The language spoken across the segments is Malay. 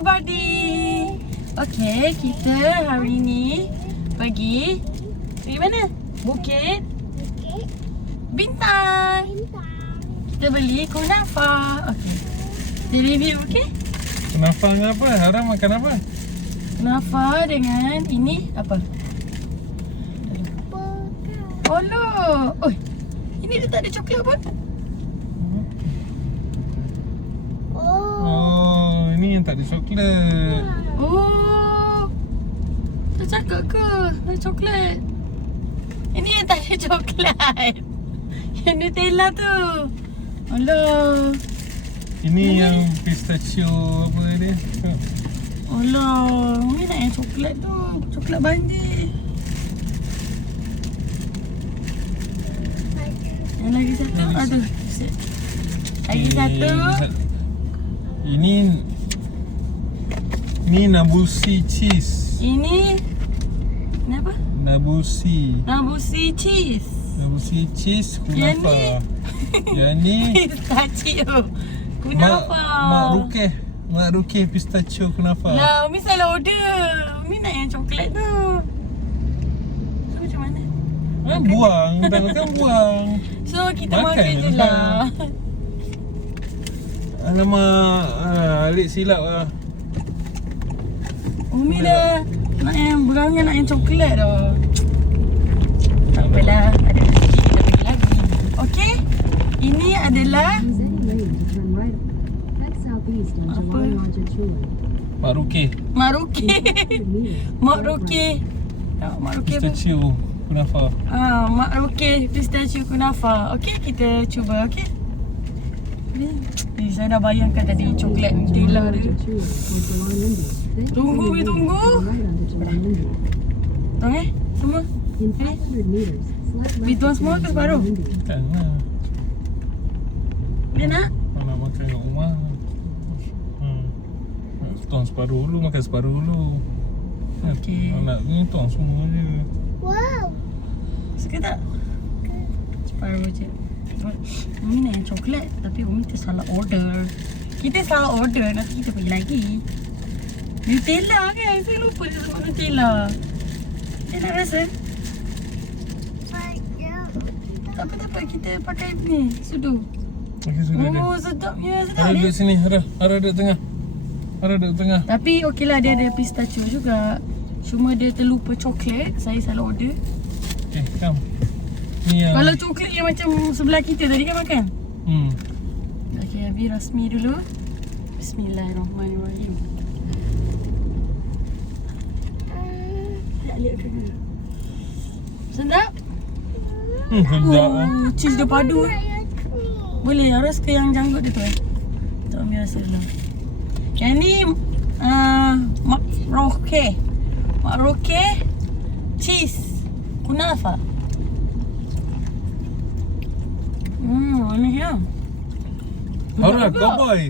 everybody. Okay, kita hari ni pergi mana? Bukit Bintang. Kita beli kunafa. Okay, kita review, okay? Kunafa dengan apa? Haram makan apa? Kunafa dengan ini apa? Oh no. Oi, ini dia tak ada coklat pun. Oh, ini yang tak ada coklat. Oh, dah cakap ke ada coklat? Ini yang tak ada coklat. Yang Nutella tu. Alah. Ini yang pistachio apa dia? Alah, ni nak yang coklat tu. Coklat bandir. Yang lagi satu, aduh. Lagi satu. Ini Nabusi cheese. Ini apa? Nabusi cheese. Nabusi cheese Yang kunafa. Yang ni pistachio kunafa. Mak Rukeh pistachio kunafa. Lah, Umi salah order. Umi nak yang coklat tu. So macam mana? Buang, dah makan buang. So kita Makan makan je je lah. Alamak, Alik silap lah. Umi dah nak yang berangan, nak yang coklat dah. Tak apalah, ada rezeki kita bagi lagi. Okey, ini adalah apa? Mak Rukeh Mak Rukeh. Mak Rukeh. Mak Rukeh apa? pistachio kunafa. Mak Rukeh pistachio kunafa. Okey, kita cuba, okey. Saya dah bayangkan tadi coklat Nutella dia. Tunggu, Umi tunggu. Semua. Umi tuang semua ke separuh? Kan lah. Dia nak? Nak makan kat rumah. Tuang separuh dulu, makan separuh dulu. Okey. Nak ni tuang semua je. Suka tak? Separuh je. Umi nak yang coklat, tapi Umi tersalah order. Kita salah order, nanti kita pergi lagi. Nutella kan? Saya lupa dia sebut Nutella. Dia nak rasa? Tak apa, kita pakai ni, sudu. Okey, sudah dia. Oh, sedapnya, sedap Ara ni. duduk sini, Ara duduk tengah. Ara duduk tengah. Tapi okeylah, dia ada pistachio juga. Cuma dia terlupa coklat. Saya salah order. Okey, come. Ni yang Kalau coklat yang macam sebelah kita tadi kan makan? hmm. Okey, Abi rasmi dulu. Bismillahirrahmanirrahim. Lihat ke? Sedap? Sedap lah. Cheese dia padu. Boleh, harus ke yang janggut dia tu Tak ambil rasa dulu. Yang ni Mak Rukeh cheese kunafa. Ini ya. Ara, cowboy.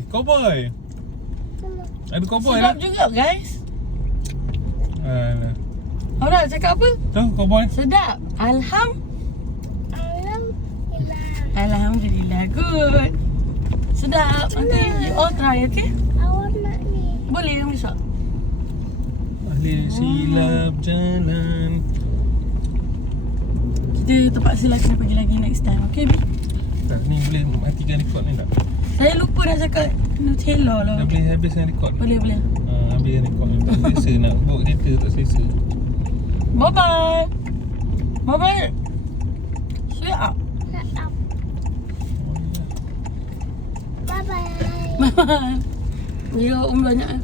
Ada cowboy lah. Sedap juga guys. Alah. Aura cakap apa? Tu cowboy. Sedap. Alhamdulillah. Good. Sedap. Nanti you all try, okay? Boleh yang besar. Ahli silap jalan. Kita terpaksa lah kena pergi lagi next time. Okay, Bi? Tak, ni boleh matikan record ni tak? Saya lupa nak cakap Nutella lah. Dah boleh habiskan record. Boleh. Habiskan record ni. Tak selesa nak bawa kereta, tak selesa. Bye-bye. Bye-bye. Siap. Bye-bye. Ya, banyak.